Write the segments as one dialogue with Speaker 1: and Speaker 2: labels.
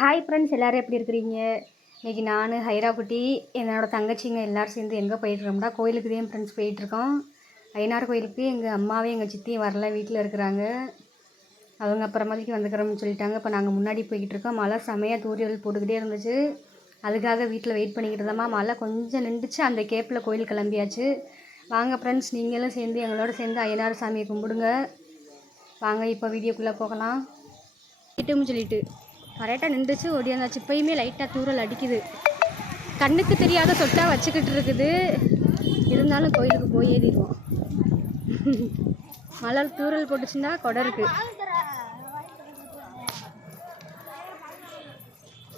Speaker 1: Hi friends எல்லோரும் எப்படி இருக்கிறீங்க? இன்றைக்கி நான் ஹைரா என்னோடய என்னோட தங்கச்சிங்க எல்லோரும் சேர்ந்து எங்கே போயிட்டுருக்கோம்னா கோயிலுக்கு தான் ஃப்ரெண்ட்ஸ் போயிட்டுருக்கோம் ஐயனார் கோயிலுக்கு எங்கள் அம்மாவே எங்கள் சித்தியும் வரல வீட்டில் இருக்கிறாங்க. அவங்க அப்புறமாதிரிக்கு வந்துக்கிறோம்னு சொல்லிட்டாங்க. இப்போ நாங்கள் முன்னாடி போய்கிட்டு இருக்கோம். மழை செமையாக தூரியல் போட்டுக்கிட்டே இருந்துச்சு. அதுக்காக வீட்டில் வெயிட் பண்ணிக்கிட்டு இருந்தோமா மழை கொஞ்சம் நின்றுச்சு. அந்த கேப்பில் கோயில் கிளம்பியாச்சு. வாங்க ஃப்ரெண்ட்ஸ் நீங்களும் சேர்ந்து எங்களோட சேர்ந்து ஐநார் சாமியை கும்பிடுங்க. வாங்க இப்போ வீடியோக்குள்ளே போகலாம். கிட்டும் சொல்லிட்டு. கரெக்டாக நின்றுச்சு ஓடியாந்தாச்சு இப்போயுமே லைட்டாக தூரல் அடிக்குது. கண்ணுக்கு தெரியாத சொட்டா வச்சுக்கிட்டு இருக்குது. இருந்தாலும் கோயிலுக்கு போய் ஏறிடுவோம். மழை தூரல் போட்டுச்சுன்னா கொடை இருக்கு.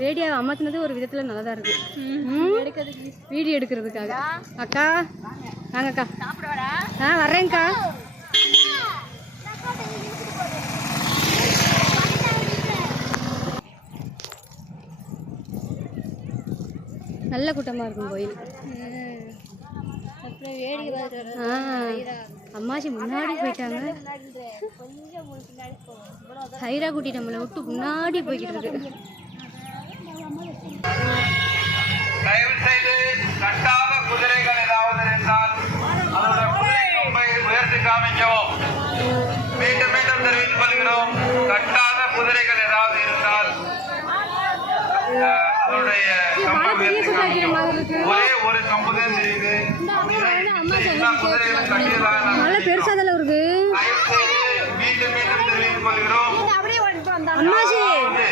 Speaker 1: ரேடியோ அமர்த்தினது ஒரு விதத்தில் நல்லா தான் இருக்கு வீடியோ எடுக்கிறதுக்காக. அக்கா வாங்கக்கா ஆ வர்றேங்க்கா நல்ல கூட்டமாக இருக்கும் கோயில். அம்மாச்சி முன்னாடி போயிட்டாங்க. ஹைரா குட்டி நம்மளை விட்டு முன்னாடி போய்கிட்டு இருக்கு.
Speaker 2: தயவு செய்து கட்டாத குதிரைகள் ஏதாவது இருந்தால் அதோட உயர்த்தி காமிக்கவும். மீண்டும் மீண்டும் தெரிவித்துக் கொள்கிறோம். கட்டாத குதிரைகள் ஏதாவது இருந்தால் அஹ், அதனுடைய ஒரே ஒரு கம்பு தான் தெரியுது எல்லா குதிரைகளும் கட்டியதாக நான்
Speaker 1: மழை பெருசாக தானே இருக்கு?
Speaker 2: மீண்டும் மீண்டும் தெரிவித்துக் கொள்கிறோம்.
Speaker 3: அப்படியே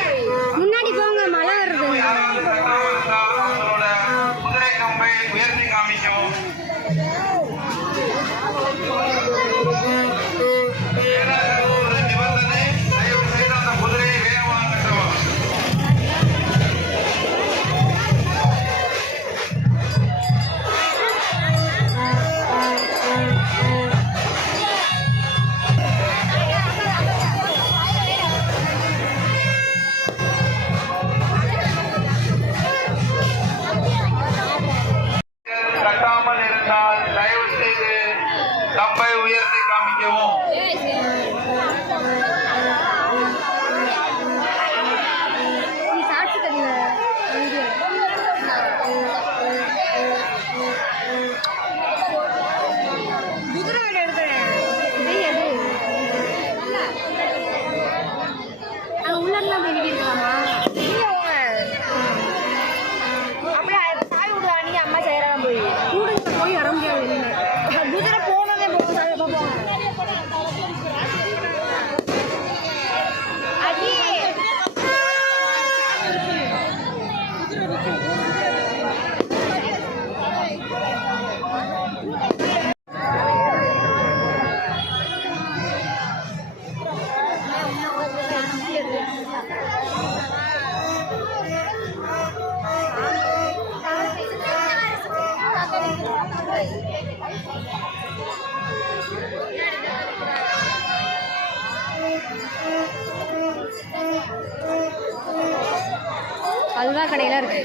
Speaker 1: கடையெல்லாம் இருக்கு.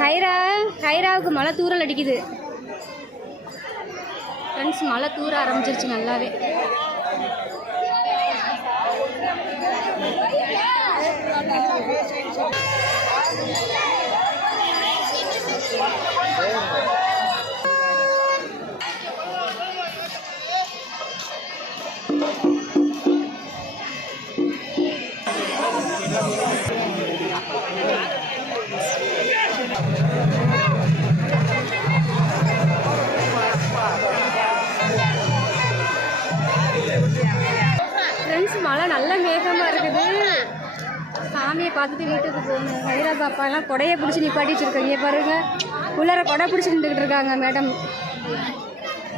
Speaker 1: ஹைரா ஹைராவுக்கு மழை தூரல் அடிக்குது. ஃப்ரெண்ட்ஸ் மழை தூர ஆரம்பிச்சிருச்சு நல்லாவே. நிப்பாட்டிட்டு பிடிச்சி பாருங்க. உள்ளார கொடை பிடிச்சி நின்றுக்கிட்டு இருக்காங்க மேடம்.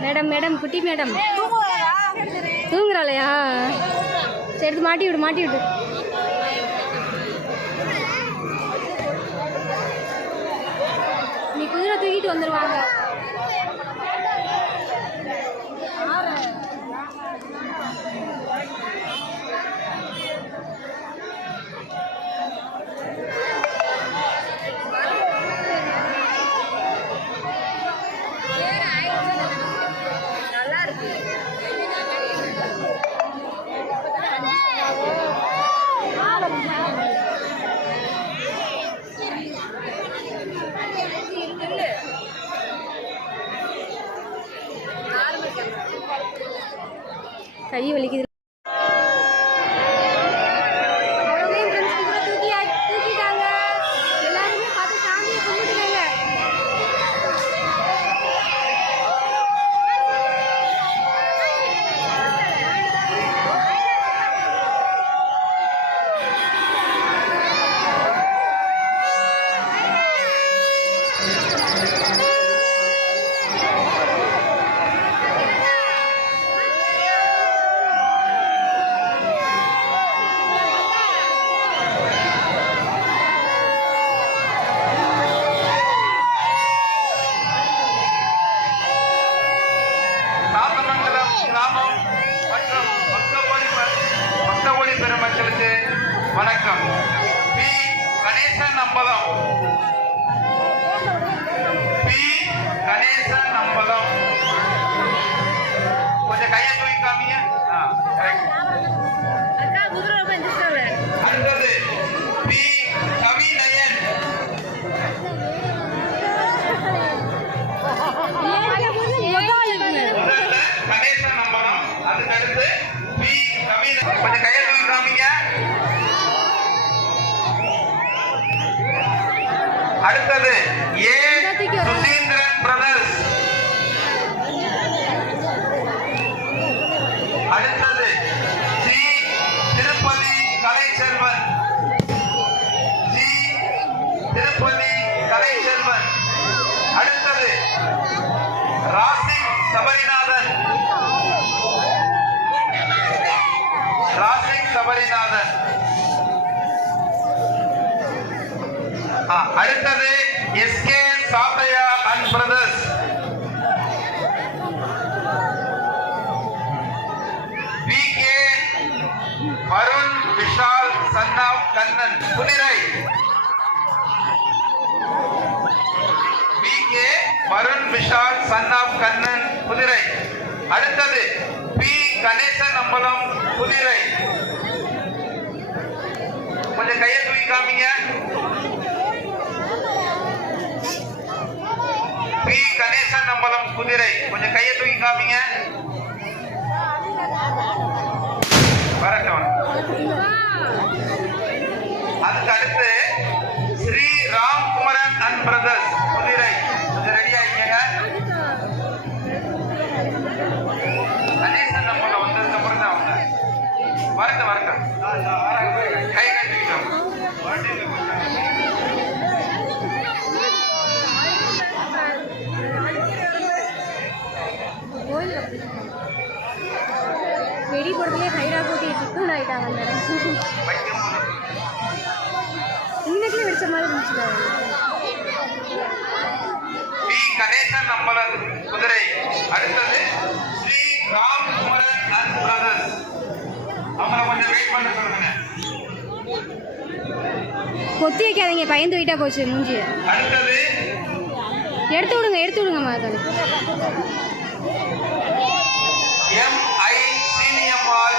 Speaker 1: மேடம் மேடம் குட்டி மேடம். தூங்குறாளையா? சரி மாட்டி விடு மாட்டி விடு. நீ குதிரை தூக்கிட்டு வந்துடுவாங்க
Speaker 2: மக்களுக்கு வணக்கம். பி. கணேசன் நம்பதம் பி. கணேசன்
Speaker 3: நம்பதம்
Speaker 2: அடுத்தது S K Sathaiya and brothers. P K Varun Vishal சன்னாப் Kannan. புனிரை பி கே வருண் விஷால் சன்னாப் கண்ணன். புதிரை அடுத்தது பி கணேசன் அம்பலம் புதிரை கொஞ்சம் கையை தூக்கி காமிங்க பி கணேசன் அம்பலம் குதிரை கொஞ்சம் கையை தூக்கி காமிங்க.
Speaker 1: வெடி போடுறதுலேயே ஹைரா கூட்டி டிக்குன்னு ஆயிட்டாங்க அந்த இன்னைக்கு வெடிச்ச மாதிரி
Speaker 2: கணேசன் குதிரை. அடுத்தது ஸ்ரீ ராம்குமரன் அண்ட் பிரதர்ஸ் அவங்கள கொஞ்சம் வெயிட் பண்ண சொல்லுங்க.
Speaker 1: கொத்தி வைக்காதீங்க பயந்து தூக்கிட்டா போச்சு மூஞ்சி
Speaker 2: அடுத்தது
Speaker 1: எடுத்து விடுங்க எடுத்து விடுங்க மாதிரி
Speaker 2: எம் ஐ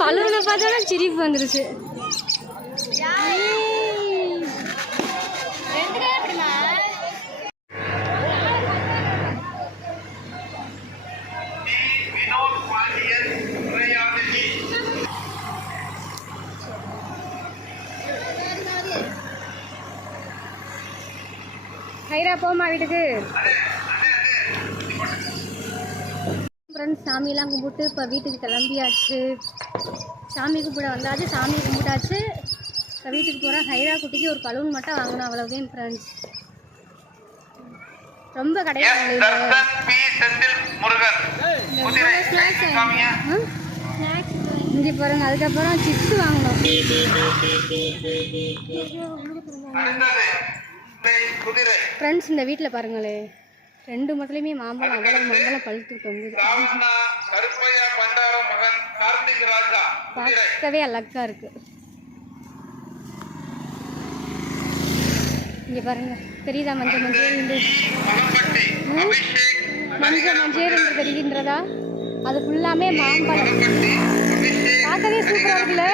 Speaker 1: பழுவில் பார்த்தாலும் சிரிப்பு வந்துருச்சு. ஹைரா போமா வீட்டுக்கு. ஃப்ரெண்ட்ஸ் சாமியெல்லாம் கும்பிட்டு இப்போ வீட்டுக்கு கிளம்பியாச்சு. சாமி கும்பிட வந்தாச்சு சாமி கும்பிட்டாச்சு. இப்போ வீட்டுக்கு போகிறோம் ஹைரா குட்டிக்கு ஒரு பலூன் மட்டும் வாங்கணும் அவ்வளோதான் ஃப்ரெண்ட்ஸ் ரொம்ப இங்கே பாருங்க அதுக்கப்புறம் சிப்ஸ் வாங்கணும். ஃப்ரெண்ட்ஸ் இந்த வீட்டில் பாருங்களே. ரெண்டு மட்டுமே மாம்பழம் அவ்வளோ மாம்பழம் பழுத்து தொங்குது பார்க்கவே அழகா இருக்கு. இங்கே பாருங்க. தெரியுதா மஞ்சள் மஞ்சள் இந்த
Speaker 2: இ. மலம்பட்டி அபிஷேக்
Speaker 1: மஞ்சள் மஞ்சள் என்று தெரிகின்றதா? அது ஃபுல்லாமே மாம்பழம். பார்க்கவே சூப்பரா இருக்குல்ல?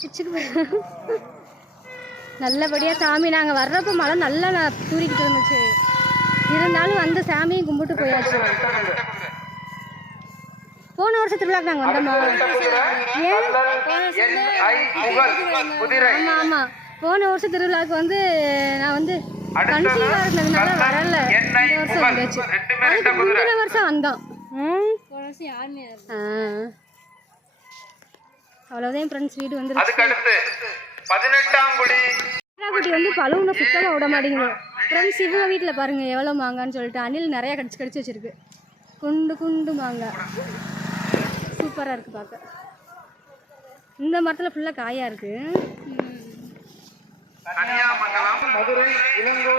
Speaker 1: பிச்சுக்கு நல்லபடியாக சாமி நாங்கள் வர்றப்போ மழை நல்லா நான் தூரிக்கிட்டு இருந்துச்சு. இருந்தாலும் வந்து சாமியை கும்பிட்டு போயாச்சு. போன வருஷம் திருவிழாக்கு நாங்கள் வந்தோமா? ஏன்? ஆமாம் ஆமாம் போன வருஷம் திருவிழாவுக்கு வந்து நான் வந்து கன்சீவாக இருந்ததுனால வரல. இந்த வருஷம் வந்தாச்சு. அதுக்கு முந்தின வருஷம் வந்தோம். ம்? ஆ. அவ்வளவுதான் ஃப்ரெண்ட்ஸ் வீடு
Speaker 2: வந்துருச்சு. பதினெட்டாம் குடி.
Speaker 1: குட்டி வந்து பலூனை சுத்தமாக விட மாட்டேங்குது. ஃப்ரெண்ட்ஸ் இவங்க வீட்டில் பாருங்க எவ்வளோ மாங்கான்னு சொல்லிட்டு அணில் நிறைய கடிச்சு கடிச்சு வச்சிருக்கு. குண்டு குண்டு மாங்காய் சூப்பராக இருக்கு பார்க்க இந்த மரத்தில் ஃபுல்லாக காயாக இருக்கு.
Speaker 2: கன்னியாமங்கலம் மதுரை இளங்கோ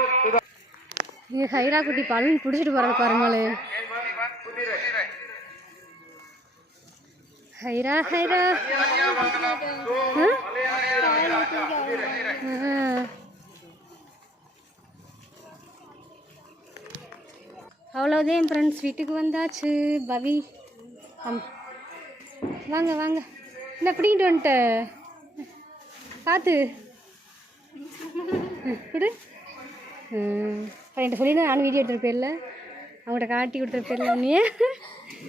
Speaker 1: இங்கே ஹைரா குட்டி பலூன் பிடிச்சிட்டு போகிறது பாருங்களே. ஹைரா ஹைரா? ஆ. அவ்வளோதான் ஃப்ரெண்ட்ஸ் வீட்டுக்கு வந்தாச்சு. பவி. அம். வாங்க வாங்க. என்ன பிடிக்கிட்டு வந்துட்ட? பார்த்து கொடு என்கிட்ட சொல்லி நானும் வீடியோ எடுத்துகிட்டு போயிடல. அவங்கள்ட்ட காட்டி போயிடல நீ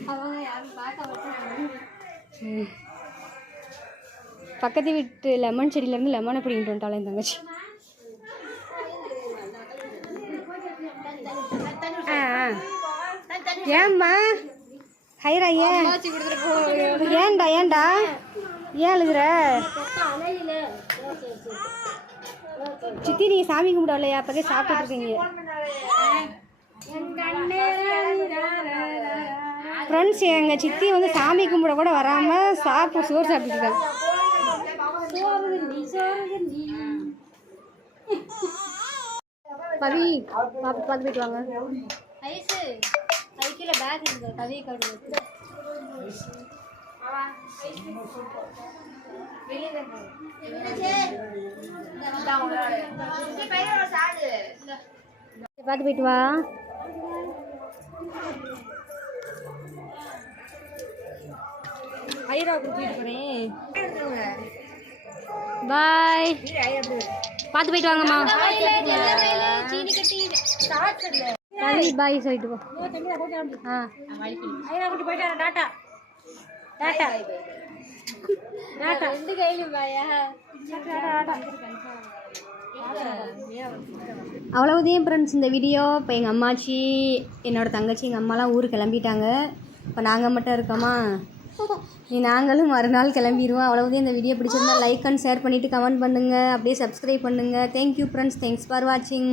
Speaker 1: அவங்க யாரும் பார்க்க ம். பக்கத்து வீட்டு லெமன் செடியிலேருந்து லெமனை பிடிங்கிட்டு வந்துட்டாலே தங்கச்சி ஆ ஆ. ஏம்மா? ஹைரா ஏன்? ஏன்டா ஏன்டா? ஏன் எழுதுற சித்தி நீங்கள் சாமி கும்பிடலையா அப்போதே சாப்பிட்டு இருக்கீங்க. ஃப்ரெண்ட்ஸ் எங்கள் சித்தி வந்து சாமி கும்பிட கூட வராமல் சாப்பிட்டு சோறு சாப்பிட்டுட்டு பவி பார்த்து போயிட்டு வாங்க.
Speaker 3: ஐஸு
Speaker 1: இல்லை பேக் இந்த கவியை கார்டு பார்த்து போயிட்டு வா.
Speaker 3: ஐரா கூட்டிட்டு போறேன்.
Speaker 1: பாய் பார்த்து போயிட்டு வாங்கம்மா. ரவி பாய் சொல்லிட்டு போ. ஆ.
Speaker 3: ஐரா கூட்டி போயிட்டு டாட்டா. டாட்டா. டாட்டா. ரெண்டு கையிலும் பாயா.
Speaker 1: அவ்வளவுதான் ஃப்ரெண்ட்ஸ் இந்த வீடியோ இப்போ எங்கள் அம்மாச்சி என்னோட தங்கச்சி எங்கள் அம்மாலாம் ஊருக்கு கிளம்பிட்டாங்க. இப்போ நாங்கள் மட்டும் இருக்கோமா? நீ நாங்களும் மறுநாள் கிளம்பிடுவோம் அவ்வளவுதான் இந்த வீடியோ பிடிச்சிருந்தா லைக் அண்ட் ஷேர் பண்ணிவிட்டு கமெண்ட் பண்ணுங்கள் அப்படியே சப்ஸ்கிரைப் பண்ணுங்கள் தேங்க்யூ ஃப்ரெண்ட்ஸ் தேங்க்ஸ் ஃபார் வாட்சிங்